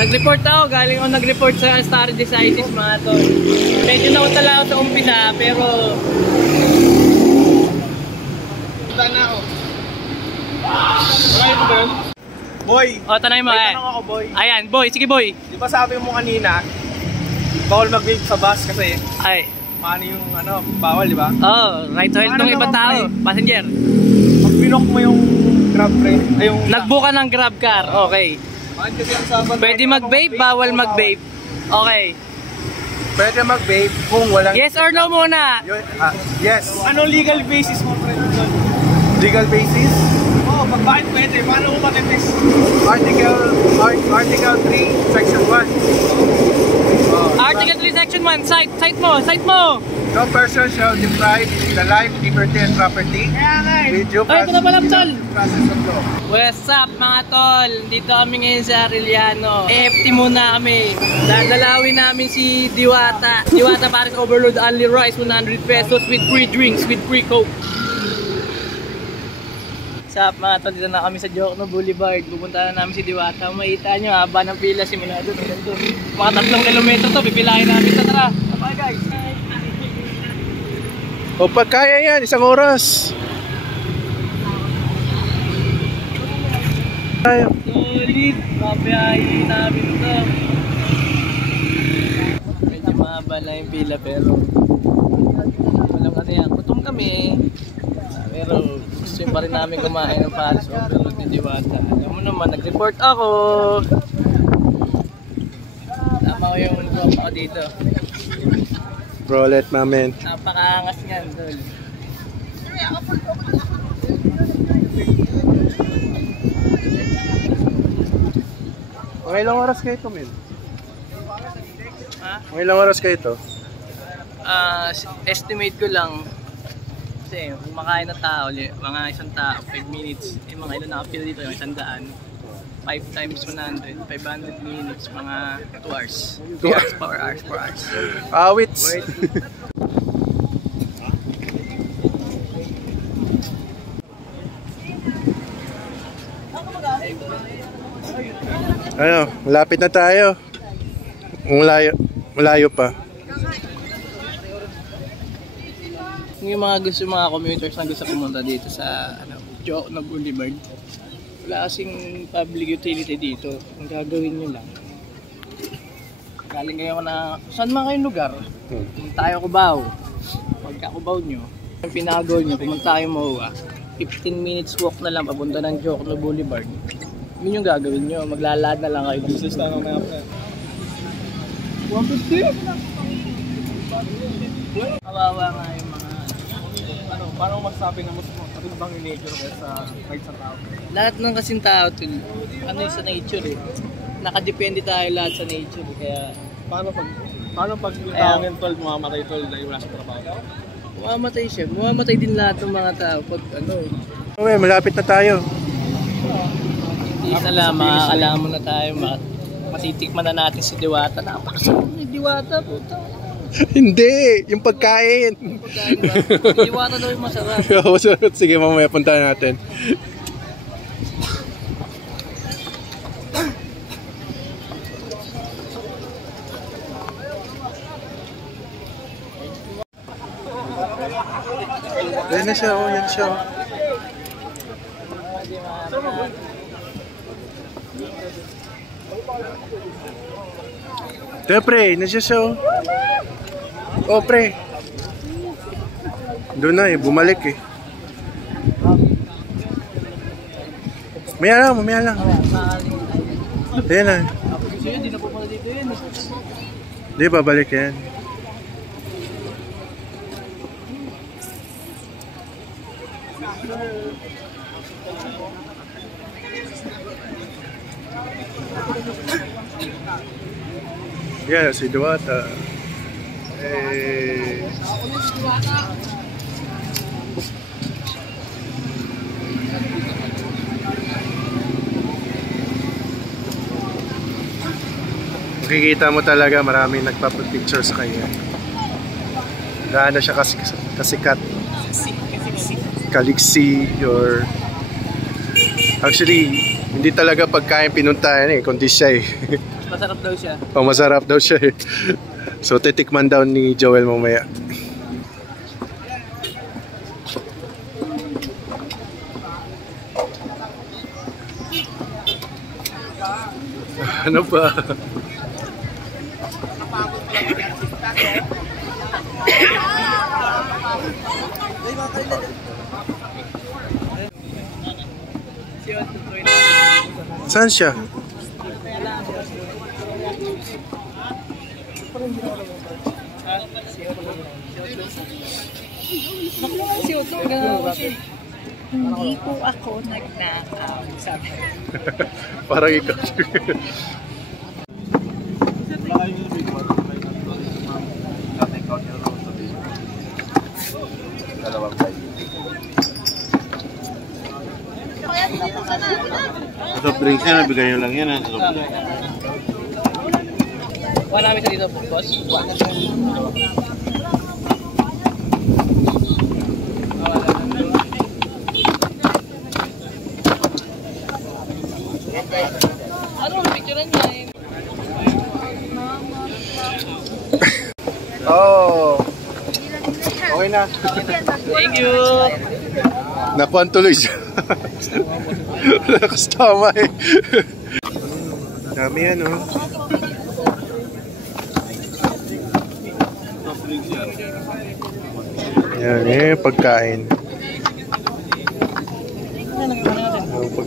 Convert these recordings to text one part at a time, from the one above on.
Nag-report ako, galing ako nag-report sa Star Decisis mga tol. Medyo nautala ako sa umpisa, pero... Punta na ako. Wala ba yun? Boy! O, tanay mo eh. Tanong ako, boy. Ayan, boy, sige boy. Di ba sabi mo kanina, bawal mag-vape sa bus kasi Ay. paano yung bawal, di ba? Oh, right to health ng ibang tao. Passenger. Pag binok mo yung grab pre, ay yung... Nagbuka ng grab car, okay. Bakit kasi ang saban? Pwede mag-vape, bawal mag-vape. Okay. Pwede mag-vape kung walang... Yes or no muna? Yes. Ano legal basis mo, pre? Legal basis? Oo, bakit pwede? Paano mo matitest? Article 3, Section 1. Article 3, Section 1, cite mo! No person shall deprive the life, liberty, and property with due Ay, ito na pala, tol! process of law. What's up mga tol? Dito kami ngayon sa Arellano. EFT muna kami. Dadalawin namin si Diwata. Diwata Paris Overload Only Rice, 100 pesos with free drinks, with free coke. What's up mga tol? Dito na kami sa Jokno Boulevard. Pupunta na namin si Diwata. Makita nyo, haba ng pila simula doon hanggang doon. Mga 3 kilometro to, pipilahin namin ito. Tara! Bye guys! O pag kaya yan, 1 oras. Solid! Papayayin namin ito. Medyo mahaba lang yung pila pero walang ano yan. Gutom kami pero gusto pa rin namin kumain ng Paris Overload ni Diwata. Alam mo naman, nag-report ako. Tama ko yung drop ako dito. Rolet mamen. Napakaangas niyan, tol. Mga ilang oras kayo ito, men? Ha? Mga ilang oras kayo ito? Estimate ko lang kasi kumakain na tao, mga 1 tao, 5 minutes. Yung mga ilan nakapila dito, yung 100. 5 times 100, 500 minutes, mga 2 hours. 3 hours, 4 hours, 4 hours. Awits! Ano, malapit na tayo. Malayo pa. Yung mga commuters na gusto pumunta dito sa Jokno Boulevard, wala kasing public utility dito. Ang gagawin nyo lang, galing kayo na saan man kayong lugar, pumunta tayo Cubao. Pagka Cubao nyo, yung pinagol nyo, pumunta kayo MOA, 15 minutes walk na lang papunta ng Jokno Boulevard. Yun yung gagawin nyo, maglalad na lang kayo. Business na lang na 150? Kawawa nga yung mga Paano masasabi na mas matibang yung nature sa kahit sa tao? lahat ng kasing tao, yung sa nature eh. Nakadepende tayo lahat sa nature eh. Kaya Paano pag yung tao ng 12 mamamatay tol na yung nasa trabaho? mamamatay siya. Mamamatay din lahat ng mga tao pag Okay, malapit na tayo. Isa lang, makakalaman na tayo. Matitikman na natin si Diwata. Napakasarap ni Diwata, puta. Hindi, yung pagkain. Pagkain ba? Diwata daw yung masarap. Sige, mamaya punta natin. Yan na siya, yan siya. Ito pre, nandiyan siya. Oh pre. Doon na bumalik eh. Mamaya lang. Ayan na. Hindi na po pala dito yun. Hindi, babalik yan. Yan, si Diwata. Makikita mo talaga maraming nagpapapicture sa kanya. Gaano siya kasikat. Kaliksi or actually Hindi talaga pagkain pinuntahan eh, kundi siya eh. Masarap daw siya. Oh, masarap daw siya eh. So titikman daw ni Joel mamaya. Ano ba? Saan siya? Hindi po ako nagnakaw, sabi. Parang ikaw. Soft drinks yan, nabigay nyo lang yan. Wala namin sa dito, boss. Ano, picture niya eh. Oh. Okay na. Thank you. Nakuhan tuloy siya. Nakastama eh. Dami yan oh. Yan eh, pagkain.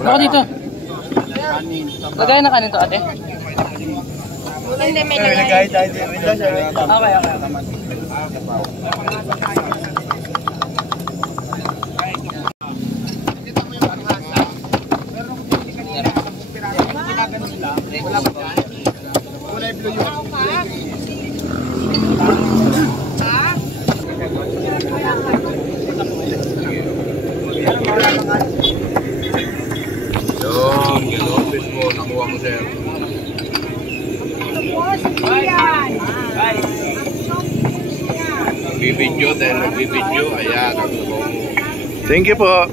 Ako dito. Lagay na kanin to, ate. Hindi, may lagay. Okay. Yung office mo, nakuha mo sa'yo. Nagbibidyo dahil nagbibidyo, ayan, ang mo. Thank you po.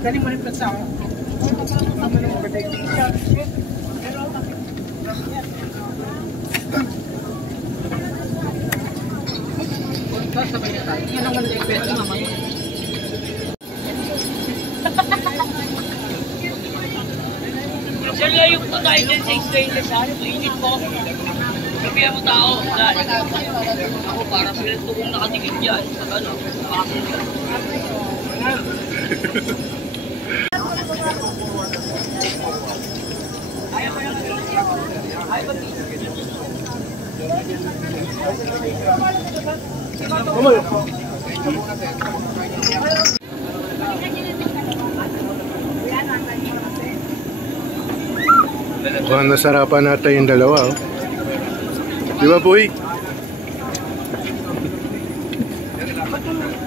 Dali mo rin sa ako. Sabay na tayo. Yan ang ganda yung pwede naman. Sir, layo po tayo dyan sa Australia sa ano, init po. Sabi mo tao, ako para sila ito kung nakatingin dyan. Ano, Mukhang nasarapan natin yung dalawa oh. Di ba boy?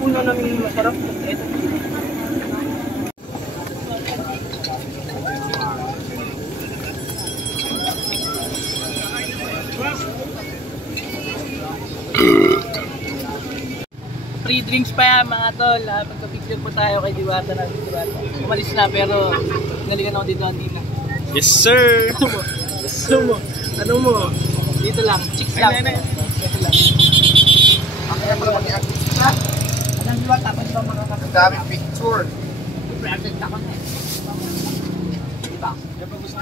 una namin masarap. Free drinks pa yan mga tol. Pagka-picture po tayo kay Diwata na Diwata. Umalis na pero nalikan ako dito kanina. Yes, sir! Gusto mo? Ano mo? Dito lang. Chicks lang. Dito lang. Kaya pala mag-i-active ka? Anong Diwata? Ba't ba mga kapatid? Ang daming picture. Project ako na eh.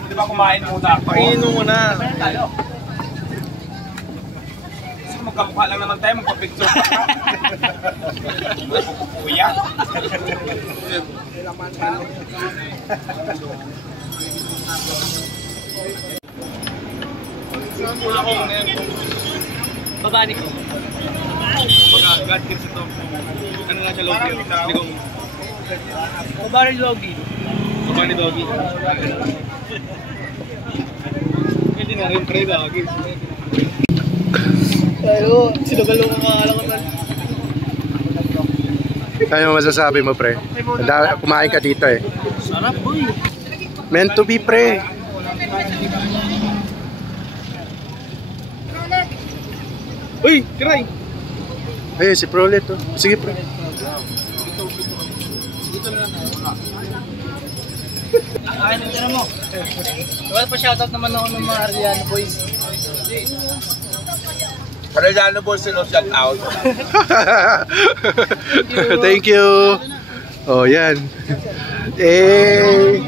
Di ba kumain muna? Painin mo muna. Ano tayo? Magkamukha lang naman tayo, magpa-picture pa ka. Kuya. Babani ko. God gives ito. Ano nga siya, Logi? Babani Logi. Babani Logi. Hindi na rin pre Logi. Pero, sinagalo ko mga alam ko. Ano masasabi mo, pre? Kumain ka dito eh. Sarap, boy. Meant to be, pre. Uy, kiray! Eh, si Prolet oh. Sige, pre. Ano tira mo? Well, pa-shoutout naman ako ng mga Arellano boys. Arellano boys, shout out. Thank you. Oh, yan. Eh.